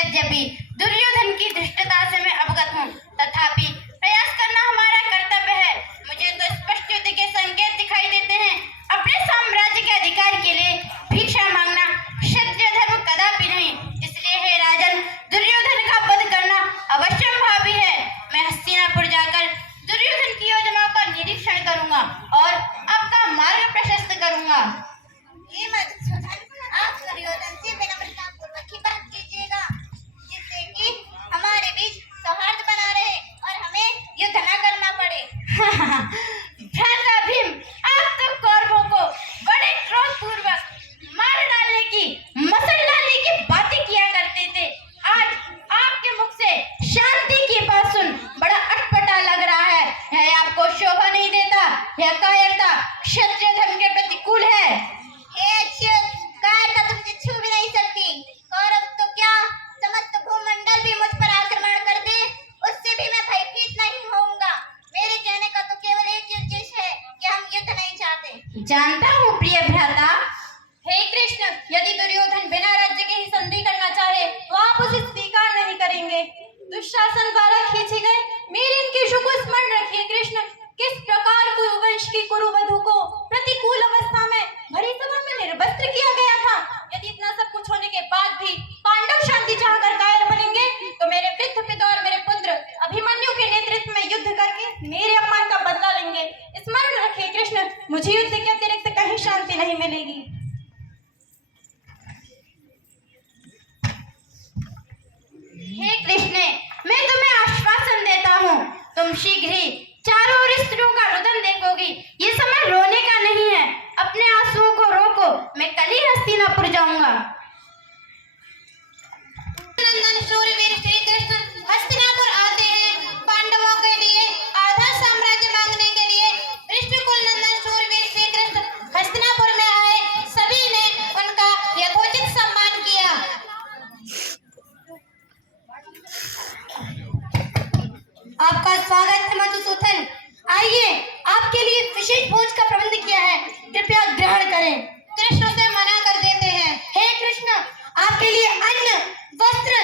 यद्यपि दुर्योधन की धृष्टता से मैं अवगत हूँ, तथापि प्रयास करना हमारा कर्तव्य है। मुझे तो स्पष्ट युद्ध के संकेत दिखाई देते हैं। अपने साम्राज्य के अधिकार के लिए भिक्षा मांगना क्षत्रिय धर्म कदापि नहीं। इसलिए हे राजन, दुर्योधन का वध करना अवश्यंभावी है। मैं हस्तिनापुर जाकर दुर्योधन की योजनाओं का निरीक्षण करूंगा और आपका मार्ग प्रशस्त करूंगा। हे मधुसूदन, आप दुर्योधन से विनम्रतापूर्वक ही बात कीजिएगा, जिससे कि हमारे बीच सौहार्द बना रहे और हमें युद्ध न करना पड़े। भ्राता भीम, आप तो कौरवों को बड़े क्रोधपूर्वक मार डालने की, मसल डालने की बातें किया करते थे। आज आपके मुख से शांति की बात सुन बड़ा अटपटा लग रहा है। यह आपको शोभा नहीं देता। यह कायरता क्षत्रिय धर्म के प्रतिकूल है। हे अच्युत, कायरता तुमसे छू भी नहीं सकती। कौरव तो क्या, समस्त भूमंडल भी मुझ पर आक्रमण कर दे, उससे भी मैं भयभीत नहीं होऊंगा। मेरे कहने का तो केवल एक ही उद्देश्य है कि हम युद्ध नहीं चाहते। जानता हूँ प्रिय भ्राता। हे कृष्ण, यदि दुर्योधन बिना राज्य के ही संधि करना चाहे तो आप उसे स्वीकार नहीं करेंगे। दुशासन द्वारा खींचे गए मेरे इनके शुभ स्मरण रखिए कृष्ण। किस प्रकार कुरुवंश की कुरुवधू को प्रतिकूल अवस्था में भरी सभा में निर्वस्त्र किया गया था। यदि इतना सब कुछ होने के बाद भी पांडव शांति चाहकर कायर बनेंगे तो मेरे वृद्ध पिता और मेरे पुत्र अभिमन्यु के नेतृत्व में युद्ध करके मेरे अपमान का बदला लेंगे। स्मरण रखिए कृष्ण, मुझे युद्ध के अतिरिक्त कहीं शांति नहीं मिलेगी। हे कृष्ण, मैं तुम्हें आश्वासन देता हूँ, तुम शीघ्र ही चारों ओर स्त्रियों का रुदन देखोगी। ये समय रोने का नहीं है। अपने आंसुओं को रोको, मैं कल ही हस्तिनापुर जाऊंगा। नंदन शूरवीर श्री कृष्ण हस्तिनापुर आते हैं पांडवों के लिए आधा साम्राज्य मांगने के लिए। कृष्णकुल नंदन शूरवीर श्री कृष्ण हस्तिनापुर में आए, सभी ने उनका यथोचित सम्मान किया। आपका स्वागत है मधुसूदन। आइए, आपके लिए विशेष भोज का प्रबंध किया है, कृपया ग्रहण करें। कृष्ण से मना कर देते हैं। हे कृष्ण, आपके लिए अन्न, वस्त्र,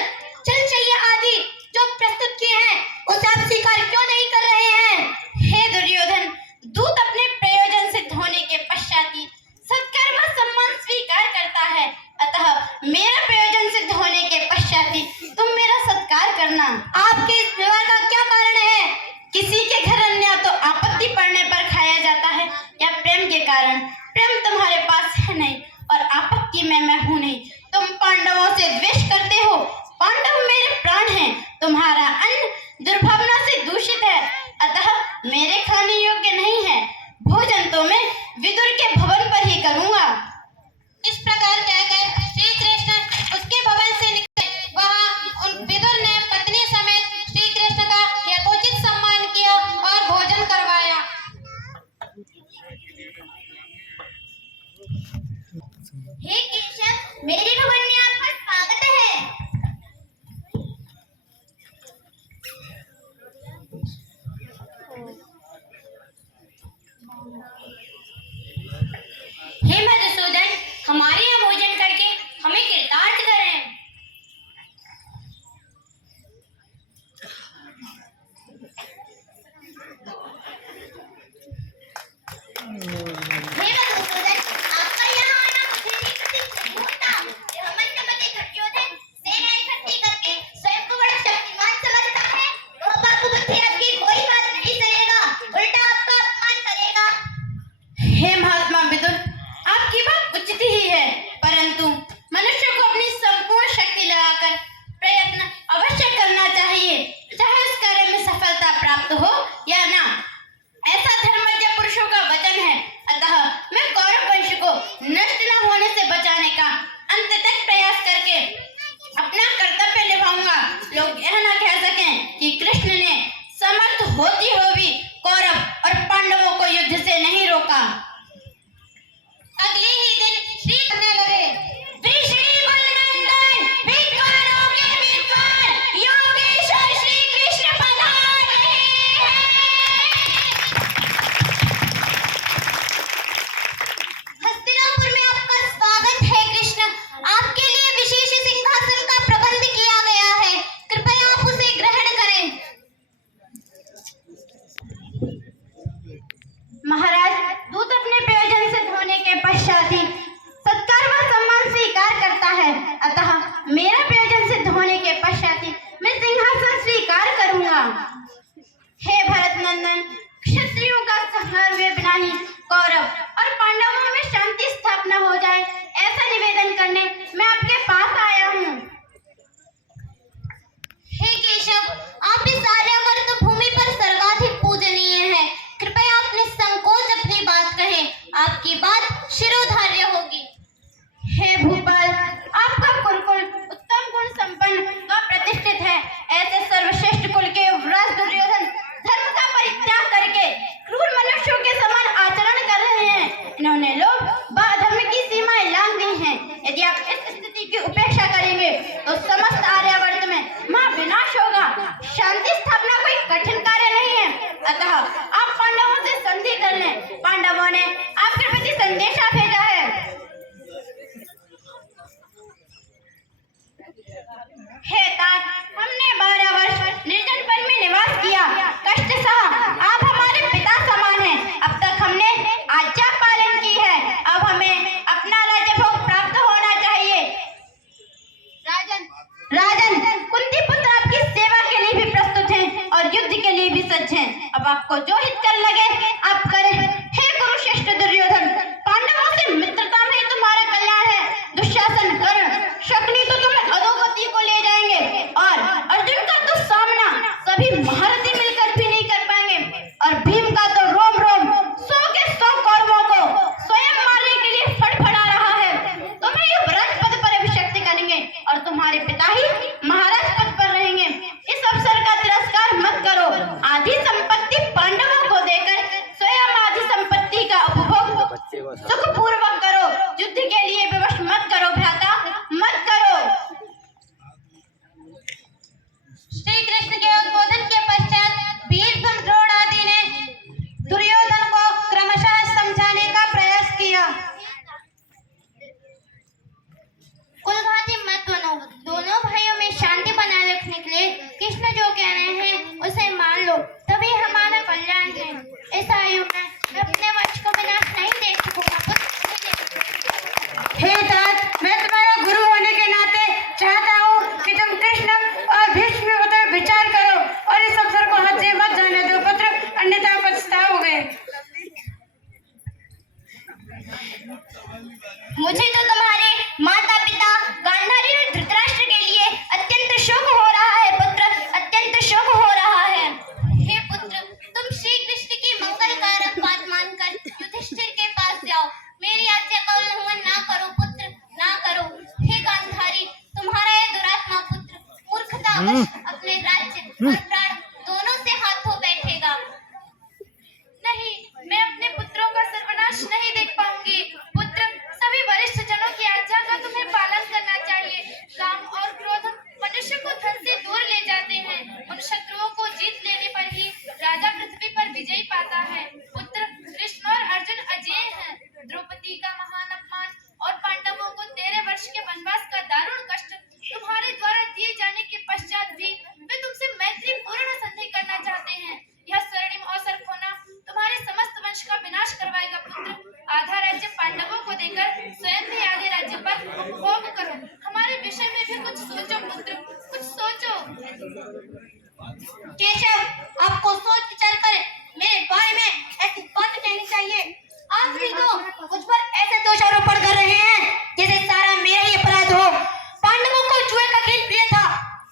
जलशय्या आदि जो प्रस्तुत किए हैं उसे आप स्वीकार क्यों नहीं कर रहे हैं? हे दुर्योधन, दूत अपने प्रयोजन सिद्ध होने के पश्चात ही सत्कर्म सम्मान स्वीकार करता है, अतः मेरा प्रयोजन सिद्ध होने के पश्चात ही तुम मेरा सत्कार करना। आपके इस व्यवहार का क्या कारण है? किसी के घर अन्न तो आपत्ति पड़ने पर खाया जाता है या प्रेम के कारण? प्रेम तुम्हारे पास है नहीं और आपत्ति में मैं हूं नहीं। तुम पांडवों से द्वेष करते हो। पांडव मेरे प्राण हैं। तुम्हारा अन्न दुर्भावना से दूषित है, अतः मेरे खाने योग्य नहीं है। भोजन तो मैं विदुर के भवन पर ही करूंगा। इस प्रकार कहकर श्री कृष्ण उसके भवन से निकले। वहां उन विदुर ने पत्नी समेत श्री कृष्ण का यथोचित सम्मान किया और भोजन करवाया। हे केशव, मेरे भवन में आपका स्वागत है। हे मधुसूदन, हमारे यहाँ भोजन करके हमें कृतार्थ करें। हे मधुसूदन, आपका यहाँ आना मुझे भी प्रतीत नहीं होता। यह मंदमती दुर्योधन सेना इकट्ठी करके स्वयं को बड़ा शक्तिमान समझता है। वह बापू बुद्धि आपकी कोई बात नहीं सुनेगा, उल्टा आपका अपमान करेगा। हे महात्मा विदुर, आपकी बात उचित ही है, परंतु मनुष्य को अपनी संपूर्ण शक्ति लगाकर प्रयत्न अवश्य करना चाहिए, चाहे उस कार्य में सफलता प्राप्त हो या ना। ऐसा धर्मज्ञ पुरुषों का वचन है। अतः मैं कौरव वंश को नष्ट न होने से बचाने का अंत तक प्रयास करके अपना कर्तव्य निभाऊंगा। लोग यह न कह सकें कि कृष्ण ने समर्थ होती हुए भी कौरव और पांडवों को युद्ध से नहीं रोका। अगले ही दिन श्री करने लगे। हस्तिनापुर में आपका स्वागत है कृष्ण। आपके लिए विशेष सिंहासन का प्रबंध किया गया रानी कौरव और पांडवों में शांति स्थापना हो जाए, ऐसा निवेदन करने मैं आपके पास आया हूँ। हे केशव, आप इस आर्यावर्त भूमि पर सर्वाधिक पूजनीय हैं। कृपया आप निसंकोच अपनी बात कहें, आपकी बात शिरोधार्य होगी। हे भूपाल, आपका कुलकुल उत्तम गुण संपन्न व प्रतिष्ठित है। ऐसे सर्वश्रेष्ठ कुल के युवराज दुर्योधन धर्म का परित्याग करके क्रूर मनुष्यों के समान आचरण कर रहे हैं। इन्होंने लोग व अधर्म की सीमाएं लांघ दी हैं। यदि आप इस स्थिति की उपेक्षा करेंगे तो समस्त आर्यावर्त में महाविनाश होगा। शांति स्थापना कोई कठिन कार्य नहीं है, अतः आप पांडवों से संधि कर लें। पांडवों ने आपके प्रति संदेशा भेजा है। हे तात, हमने 12 वर्ष निर्जन वन में निवास किया, कष्ट सहा। आप हमारे पिता समान हैं। अब तक हमने आज्ञा पालन की है, अब हमें अपना राज्य भोग प्राप्त होना चाहिए। राजन, कुंती पुत्र आपकी सेवा के लिए भी प्रस्तुत हैं और युद्ध के लिए भी सज्ज हैं। अब आपको जो हित कर लगे आप करें। हे कुरुश्रेष्ठ दुर्योधन, पांडवों से मित्रता में ही तुम्हारा कल्याण है। दुशासन, कर्ण, शकुनी तो तुम्हें अधोगति को ले जाएंगे और अर्जुन का तो सामना सभी महारथी मिलकर भी नहीं कर पाएंगे और भीम का तो रोम रोम 100 के 100 कौरवों को स्वयं मारने के लिए फड़फड़ा रहा है। तुम्हें युवराज पद पर अभिषिक्त करेंगे और तुम्हारे पिता ही महाराज पद पर रहेंगे। इस अवसर का तिरस्कार मत करो। आधी संपत्ति पांडवों को देकर स्वयं आधी संपत्ति का उपभोग सुखपूर्वक करो। युद्ध के लिए विवश मत करो भ्राता, मत करो। श्री कृष्ण के उद्बोधन के पश्चात भीष्म, द्रोण आदि ने दुर्योधन को क्रमशः समझाने का प्रयास किया। कुलघाती मत बनो। दोनों भाइयों में शांति बनाए रखने के लिए कृष्ण जो कह रहे हैं उसे मान लो, तभी हमारा कल्याण है। इस आयु में मैं अपने वंश को विनाश नहीं देख सकूंगा पुत्र, नहीं देख सकूंगा। हे तात, मैं तुम्हारा गुरु होने के नाते चाहता हूँ कि तुम कृष्ण और भीष्म पर विचार करो और इस अवसर को हाथ से मत जाने दो पुत्र, अन्यथा पछताओगे। मुझे तो तुम्हारे माता पिता गांधारी और धृतराष्ट्र के लिए अत्यंत शोक हो रहा है पुत्र, अत्यंत शोक हो रहा है। हे पुत्र, तुम श्री कृष्ण की मंगलकारक बात मानकर युधिष्ठिर के पास जाओ। मेरी आज्ञा का उल्लंघन ना करो पुत्र, ना करो। हे गांधारी, तुम्हारा यह दुरात्मा पुत्र मूर्खतावश अपने राज्य और प्राण दोनों से हाथ धो बैठेगा। नहीं, मैं अपने पुत्रों का सर्वनाश नहीं देख पाऊंगी। पुत्र, सभी वरिष्ठ जनों की आज्ञा का तुम्हें पालन करना चाहिए। काम और क्रोध मनुष्य को धन से दूर ले जाते हैं। उन शत्रुओं को जीत लेने पर ही राजा पृथ्वी पर विजय पाता है। पुत्र, कृष्ण और अर्जुन अजेय हैं। द्रौपदी का महान अपमान और पांडवों को 13 वर्ष के वनवास का दारुण कष्ट तुम्हारे द्वारा दिए जाने के पश्चात भी वे तुमसे मैत्रीपूर्ण संधि करना चाहते हैं। यह स्वर्णिम अवसर खोना तुम्हारे समस्त वंश का विनाश करवाएगा पुत्र। आधा राज्य पांडवों को देकर स्वयं भी आधे राज्य पर उपभोग करो। हमारे विषय में भी कुछ सोचो पुत्र, कुछ सोचो। केशव, आपको सोच विचार कर मेरे बारे में ऐसी बात कहनी चाहिए। आप भी तो मुझ पर ऐसे दोषारोपण कर रहे हैं जैसे सारा मेरा ही अपराध हो। पांडवों को जुए का खेल प्रिय था,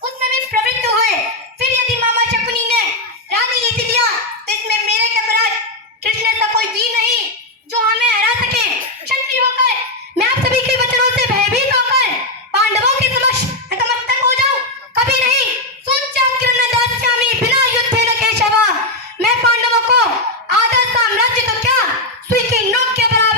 उसमें भी प्रवृत्त हुए। फिर यदि मामा शकुनी ने रानी जीत लिया तो इसमें मेरे के अपराध। कृष्ण ऐसा कोई वीर नहीं जो हमें हरा सके। क्षत्रिय होकर मैं आप सभी के वचनों से भयभीत होकर पांडवों के समक्ष नतमस्तक हो जाऊं, कभी नहीं। दास्यामि बिना युद्धेन केशव। मैं पांडवों को आधा साम्राज्य तो क्या सुई की नोक के बराबर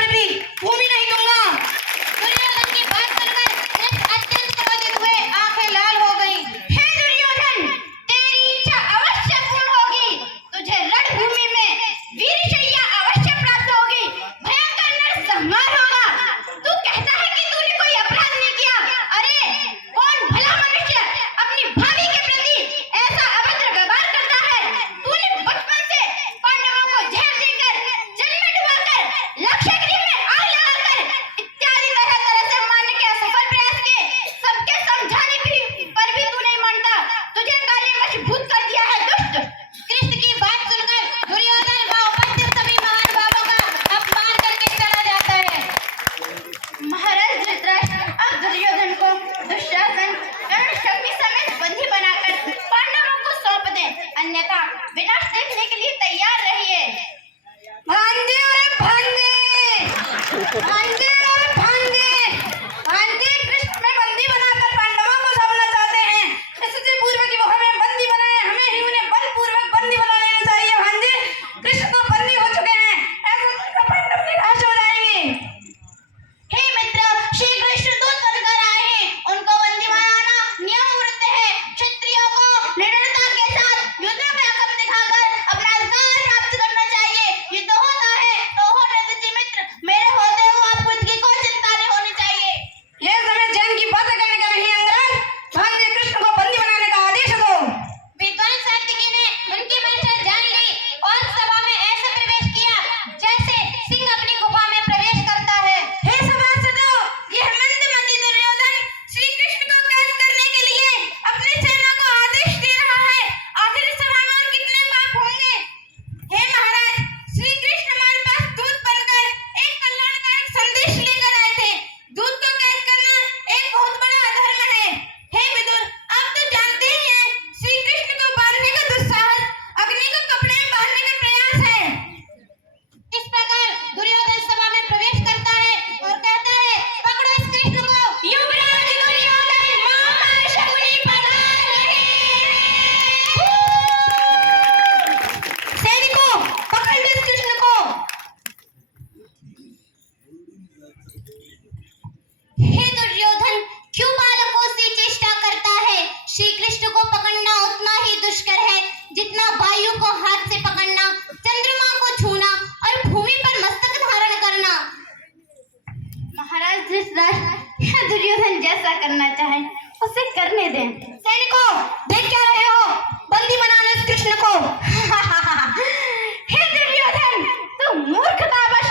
भांजे भांजे कृष्ण में बंदी बनाकर पांडवों को सौंपना चाहते हैं। इससे पूर्व कि वो हमें बंदी बनाए, हमें ही उन्हें बलपूर्वक बंदी बना लेना चाहिए। भांजे कृष्ण तो बंदी हो चुके हैं, ऐसे तो पांडव निराश हो जाएंगे। हे मित्र, श्री कृष्ण दूत बनकर आए हैं, उनको बंदी बनाना नियम वृत्त है। क्षत्रियों को निडरता के साथ युद्ध में अकम दिखाकर अपना अधिकार प्राप्त करना चाहिए। युद्ध होता है तो होने दीजिए मित्र, मेरे होते हुए आपको इसकी कोई चिंता नहीं होनी चाहिए। ये समय जैन की बातें करने का नहीं अंग्रेज, भांजे कृष्ण को बंदी बनाने का आदेश दो। विद्वान सात्विकी ने उनकी मंशा जान ली और सभा में ऐसे प्रवेश किया जैसे सिंह अपनी गुफा में प्रवेश करता है। हे सभासदों, यह मंदमती दुर्योधन श्री कृष्ण को कैद करने के लिए अपनी सेना को आदेश दे रहा है। आखिर इस सभा में और कितने पाप होंगे? हे महाराज, श्री कृष्ण हमारे पास दूत बनकर एक कल्याणकारक संदेश लेकर आए थे। दूत को कैद करना एक बहुत बड़ा अधर्म है। हे विदुर, आप तो जानते ही हैं, श्री कृष्ण को मारने का दुस्साहस अग्नि को कपड़े में बांधने का प्रयास है। इस प्रकार दुर्योधन सभा में प्रवेश करता है और कहता है, पकड़ो इस कृष्ण को। युवराज दुर्योधन महाशकुनी पधार रहे हैं। सैनिकों, पकड़ लो इस कृष्ण को। हे दुर्योधन, क्यों बालकों से चेष्टा करता है? श्री कृष्ण को पकड़ना उतना ही दुष्कर है जितना वायु को हाथ से पकड़ना, चंद्रमा को छूना और भूमि पर मस्तक धारण करना। महाराज धृतराष्ट्र, यह दुर्योधन जैसा करना चाहे उसे करने दें। सैनिकों, देख क्या रहे हो? बंदी बना लो इस कृष्ण को। हे दुर्योधन, तू मूर्खतावश